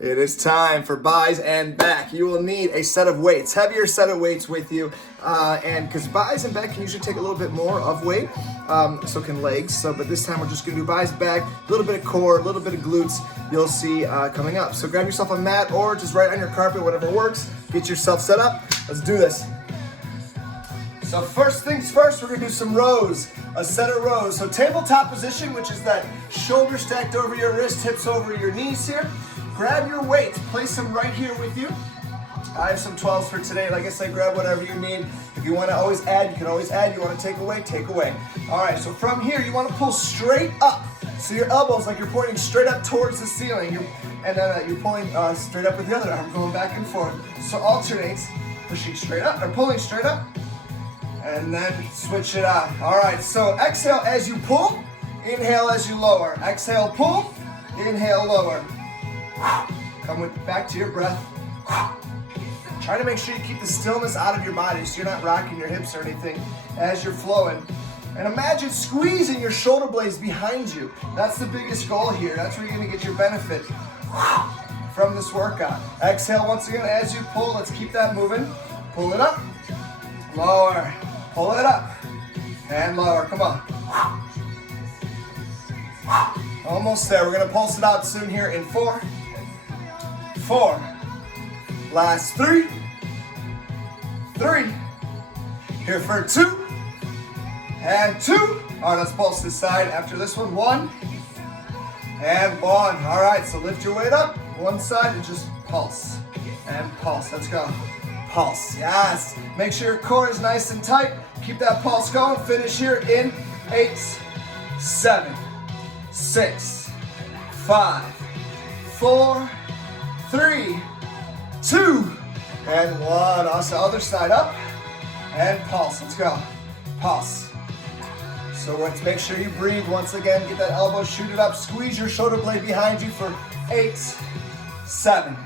It is time for buys and back. You will need a set of weights, heavier set of weights with you. And because buys and back can usually take a little bit more of weight, so can legs. But this time we're just gonna do buys, back, a little bit of core, a little bit of glutes, you'll see coming up. So grab yourself a mat or just right on your carpet, whatever works. Get yourself set up. Let's do this. So first things first, we're gonna do some rows, a set of rows. So tabletop position, which is that shoulder stacked over your wrist, hips over your knees here. Grab your weights, place them right here with you. I have some 12s for today. Like I said, grab whatever you need. If you wanna always add, you can always add. You wanna take away, take away. All right, so from here, you wanna pull straight up. So your elbows, like you're pointing straight up towards the ceiling. And then you're pulling straight up with the other arm, going back and forth. So alternates, pushing straight up, or pulling straight up, and then switch it out. All right, so exhale as you pull, inhale as you lower. Exhale, pull, inhale, lower. Come back to your breath. Try to make sure you keep the stillness out of your body so you're not rocking your hips or anything as you're flowing. And imagine squeezing your shoulder blades behind you. That's the biggest goal here. That's where you're gonna get your benefit from this workout. Exhale once again as you pull. Let's keep that moving. Pull it up, lower, pull it up, and lower. Come on. Almost there. We're gonna pulse it out soon here in 4, 4, last 3, 3, here for 2, and 2. All right, let's pulse this side after this one. 1, and 1. All right, so lift your weight up, one side, and just pulse, and pulse. Let's go. Pulse, yes. Make sure your core is nice and tight. Keep that pulse going. Finish here in 8, 7, 6, 5, 4, 3, 2, and 1. Awesome. Other side up and pulse. Let's go. Pulse. So let's make sure you breathe once again. Get that elbow, shoot it up. Squeeze your shoulder blade behind you for 8, 7,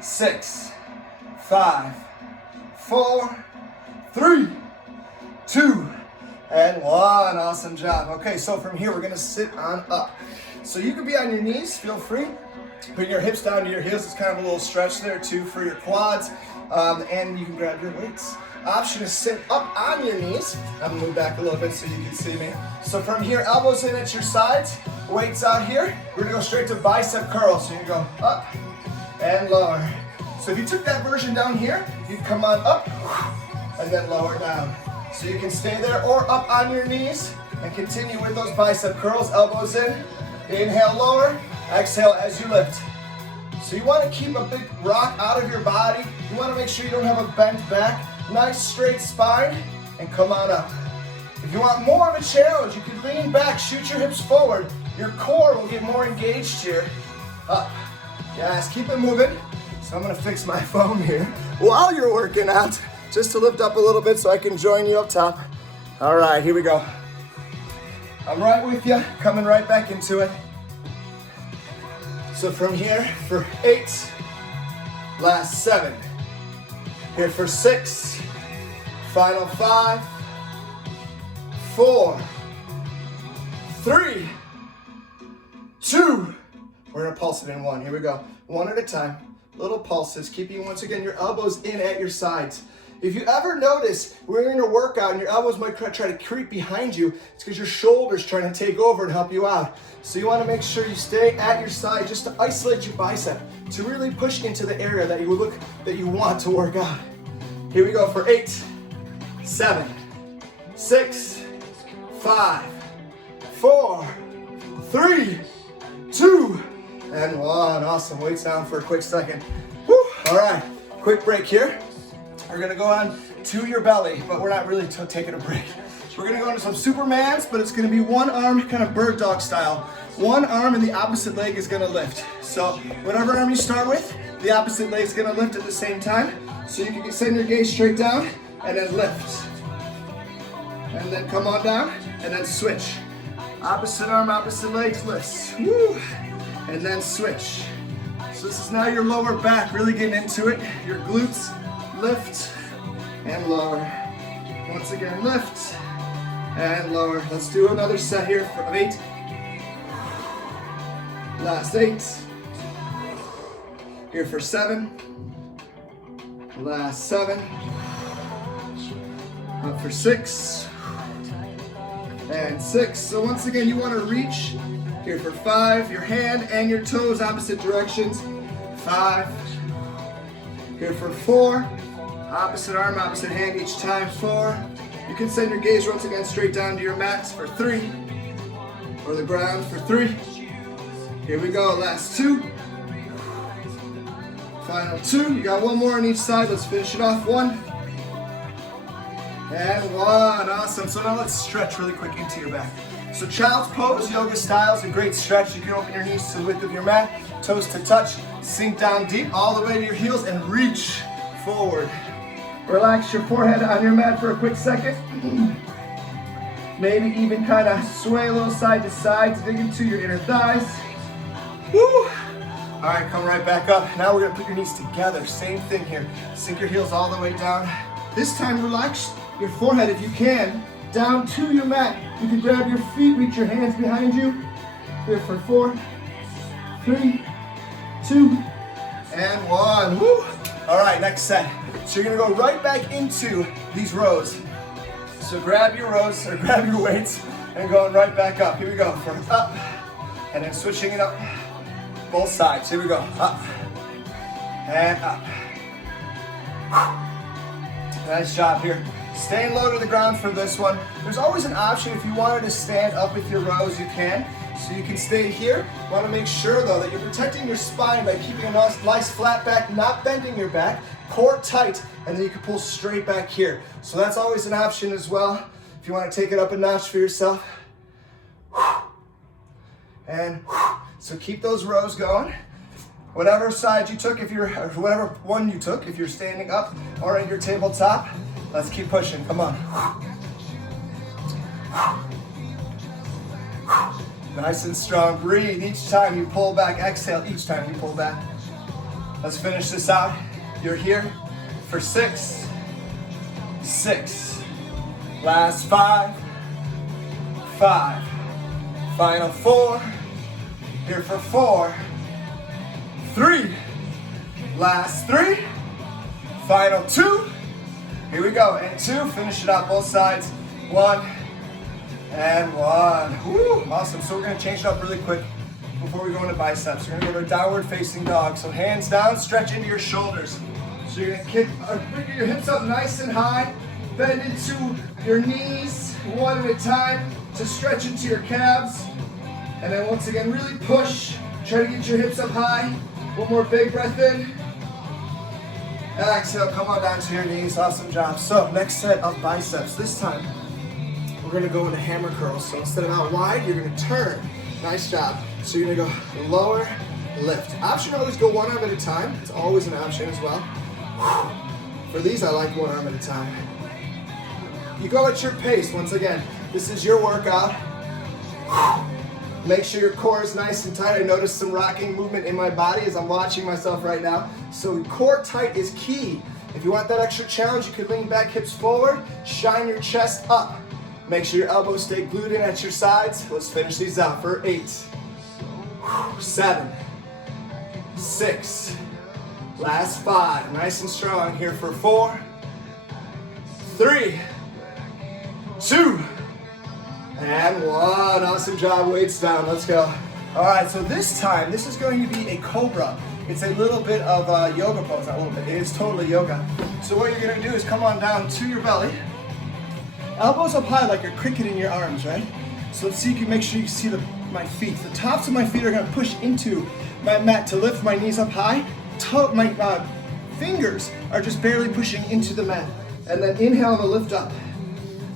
6, 5, 4, 3, 2, and 1. Awesome job. Okay, so from here, we're gonna sit on up. So you can be on your knees, feel free. Bring your hips down to your heels. It's kind of a little stretch there too for your quads. And you can grab your weights. Option is sit up on your knees. I'm gonna move back a little bit so you can see me. So from here, elbows in at your sides, weights out here. We're gonna go straight to bicep curls. So you go up and lower. So if you took that version down here, you'd come on up and then lower down. So you can stay there or up on your knees and continue with those bicep curls, elbows in, inhale, lower, exhale as you lift. So you want to keep a big rock out of your body. You want to make sure you don't have a bent back, nice straight spine, and come on up. If you want more of a challenge, you can lean back, shoot your hips forward. Your core will get more engaged here. Up. Yes, keep it moving. So I'm gonna fix my phone here while you're working out, just to lift up a little bit so I can join you up top. All right, here we go. I'm right with you, coming right back into it. So from here for 8, last 7. Here for 6, final 5, 4, 3, 2. We're gonna pulse it in 1. Here we go. 1 at a time. Little pulses, keeping once again your elbows in at your sides. If you ever notice when you're in a workout and your elbows might try to creep behind you, it's because your shoulder's trying to take over and help you out. So you want to make sure you stay at your side just to isolate your bicep, to really push into the area that you want to work out. Here we go for 8, 7, 6, 5, 4, 3, 2, and 1. Awesome. Weights down for a quick second. Woo. All right, quick break here. We're gonna go on to your belly, but we're not really taking a break. We're gonna go into some Supermans, but it's gonna be one arm, kind of bird dog style. One arm and the opposite leg is gonna lift. So whatever arm you start with, the opposite leg is gonna lift at the same time. So you can send your gaze straight down and then lift. And then come on down and then switch. Opposite arm, opposite legs, lifts. Woo. And then switch. So this is now your lower back, really getting into it. Your glutes, lift and lower. Once again, lift and lower. Let's do another set here of 8. Last 8. Here for 7. Last 7. Up for 6. And 6. So once again, you want to reach. Here for 5. Your hand and your toes opposite directions. 5. Here for 4. Opposite arm, opposite hand each time. 4. You can send your gaze once again straight down to your mats for 3. Or the ground for 3. Here we go, last 2. Final 2. You got one more on each side. Let's finish it off. 1. And 1. Awesome. So now let's stretch really quick into your back. So child's pose, yoga style, is a great stretch. You can open your knees to the width of your mat, toes to touch, sink down deep all the way to your heels and reach forward. Relax your forehead on your mat for a quick second. Maybe even kind of sway a little side to side to dig into your inner thighs. Woo! All right, come right back up. Now we're gonna put your knees together. Same thing here. Sink your heels all the way down. This time relax your forehead if you can, down to your mat. You can grab your feet, reach your hands behind you. Here for 4, 3, 2, and 1. Woo! All right, next set. So you're gonna go right back into these rows. So grab your rows, or grab your weights, and going right back up. Here we go, from up, and then switching it up, both sides. Here we go, up, and up. Nice job here. Staying low to the ground for this one. There's always an option if you wanted to stand up with your rows, you can. So you can stay here. Want to make sure though that you're protecting your spine by keeping a nice flat back, not bending your back, core tight, and then you can pull straight back here. So that's always an option as well. If you want to take it up a notch for yourself. And so keep those rows going. Whatever side you took, or whatever one you took, if you're standing up or at your tabletop, let's keep pushing, come on. Nice and strong, breathe each time you pull back, exhale each time you pull back. Let's finish this out. You're here for 6, 6. Last 5, 5. Final 4, here for 4, 3. Last 3, final 2. Here we go, and 2, finish it out both sides. 1, and 1. Woo, awesome. So we're gonna change it up really quick before we go into biceps. We're gonna go to downward facing dog. So hands down, stretch into your shoulders. So you're gonna bring your hips up nice and high, bend into your knees one at a time to stretch into your calves. And then once again, really push. Try to get your hips up high. One more big breath in. Exhale, come on down to your knees. Awesome job. So next set of biceps. This time, we're gonna go into hammer curls. So instead of out wide, you're gonna turn. Nice job. So you're gonna go lower, lift. Option to always go one arm at a time. It's always an option as well. For these, I like one arm at a time. You go at your pace. Once again, this is your workout. Make sure your core is nice and tight. I notice some rocking movement in my body as I'm watching myself right now. So core tight is key. If you want that extra challenge, you can lean back, hips forward, shine your chest up. Make sure your elbows stay glued in at your sides. Let's finish these out for 8, 7, 6, last 5. Nice and strong here for 4, 3, 2, and 1. Awesome job, weights down, let's go. All right, so this time, this is going to be a cobra. It's a little bit of a yoga pose, not a little bit, it is totally yoga. So what you're gonna do is come on down to your belly, elbows up high like you're cricketing your arms, right? So let's see if you can make sure you see my feet. The tops of my feet are gonna push into my mat to lift my knees up high. My fingers are just barely pushing into the mat. And then inhale to lift up.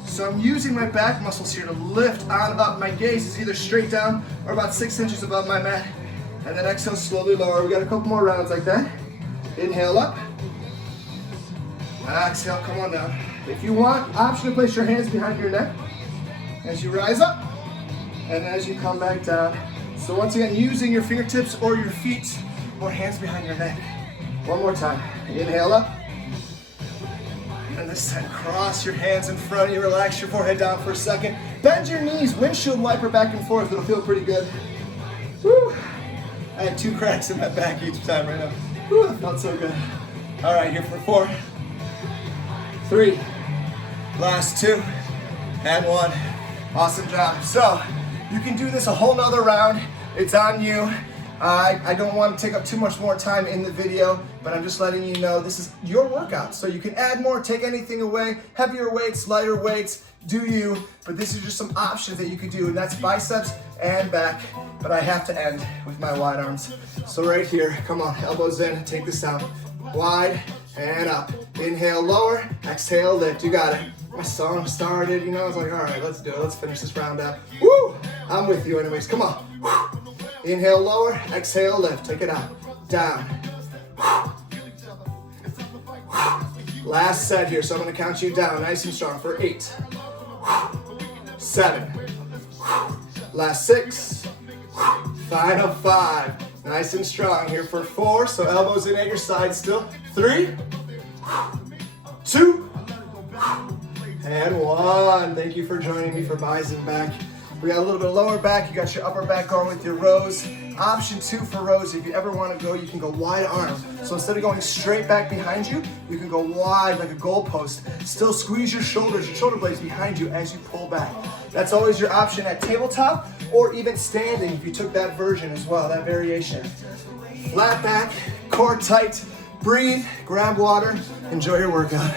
So I'm using my back muscles here to lift on up. My gaze is either straight down or about 6 inches above my mat. And then exhale, slowly lower. We got a couple more rounds like that. Inhale up. Exhale, come on down. If you want, option to place your hands behind your neck as you rise up and as you come back down. So once again, using your fingertips or your feet or hands behind your neck. One more time. Inhale up. And this time, cross your hands in front of you. Relax your forehead down for a second. Bend your knees, windshield wiper back and forth. It'll feel pretty good. Woo. I had 2 cracks in my back each time right now. Whew, that felt so good. All right, here for 4, 3, last 2, and 1. Awesome job. So you can do this a whole nother round. It's on you. I don't want to take up too much more time in the video, but I'm just letting you know this is your workout. So you can add more, take anything away, heavier weights, lighter weights, do you, but this is just some options that you could do, and that's biceps and back, but I have to end with my wide arms. So right here, come on, elbows in, take this out, wide and up. Inhale, lower, exhale, lift, you got it. My song started, you know, I was like, all right, let's do it, let's finish this round out. Woo, I'm with you anyways, come on. Woo. Inhale, lower, exhale, lift, take it out, down. Last set here, so I'm gonna count you down nice and strong for 8, 7, last 6, final 5. Nice and strong here for 4, so elbows in at your side still. 3, 2, and 1. Thank you for joining me for Biceps and back. We got a little bit of lower back, you got your upper back going with your rows. Option 2 for rows, if you ever want to go, you can go wide arm. So instead of going straight back behind you, you can go wide like a goalpost. Still squeeze your shoulders, your shoulder blades behind you as you pull back. That's always your option at tabletop or even standing if you took that version as well, that variation. Flat back, core tight, breathe, grab water, enjoy your workout.